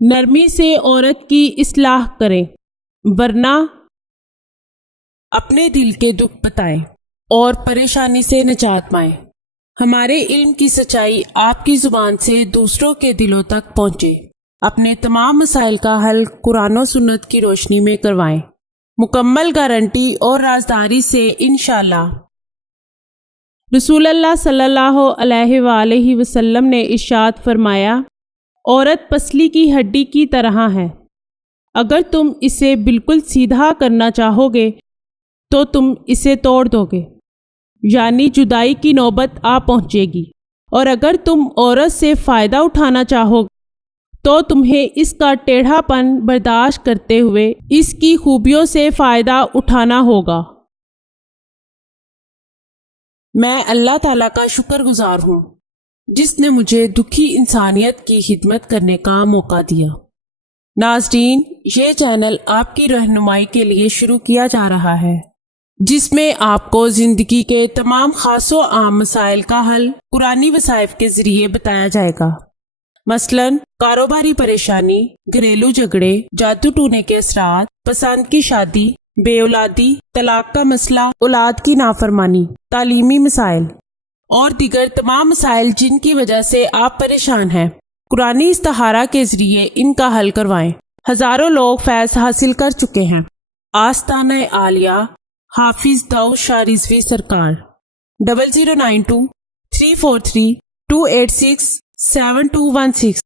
نرمی سے عورت کی اصلاح کریں، ورنہ اپنے دل کے دکھ بتائیں اور پریشانی سے نجات پائیں۔ ہمارے علم کی سچائی آپ کی زبان سے دوسروں کے دلوں تک پہنچے۔ اپنے تمام مسائل کا حل قرآن و سنت کی روشنی میں کروائیں، مکمل گارنٹی اور رازداری سے انشاءاللہ۔ رسول اللہ صلی اللہ علیہ وآلہ وسلم نے ارشاد فرمایا، عورت پسلی کی ہڈی کی طرح ہے، اگر تم اسے بالکل سیدھا کرنا چاہو گے تو تم اسے توڑ دو گے، یعنی جدائی کی نوبت آ پہنچے گی، اور اگر تم عورت سے فائدہ اٹھانا چاہو تو تمہیں اس کا ٹیڑھا پن برداشت کرتے ہوئے اس کی خوبیوں سے فائدہ اٹھانا ہوگا۔ میں اللہ تعالیٰ کا شکر گزار ہوں جس نے مجھے دکھی انسانیت کی خدمت کرنے کا موقع دیا۔ ناظرین، یہ چینل آپ کی رہنمائی کے لیے شروع کیا جا رہا ہے، جس میں آپ کو زندگی کے تمام خاص و عام مسائل کا حل قرآنی وظائف کے ذریعے بتایا جائے گا، مثلاً کاروباری پریشانی، گھریلو جھگڑے، جادو ٹونے کے اثرات، پسند کی شادی، بے اولادی، طلاق کا مسئلہ، اولاد کی نافرمانی، تعلیمی مسائل اور دیگر تمام مسائل جن کی وجہ سے آپ پریشان ہیں، قرآنی استخارہ کے ذریعے ان کا حل کروائیں۔ ہزاروں لوگ فیض حاصل کر چکے ہیں۔ آستانہ عالیہ حافظ داؤد شاہ رضوی سرکار 0092 343 286 7216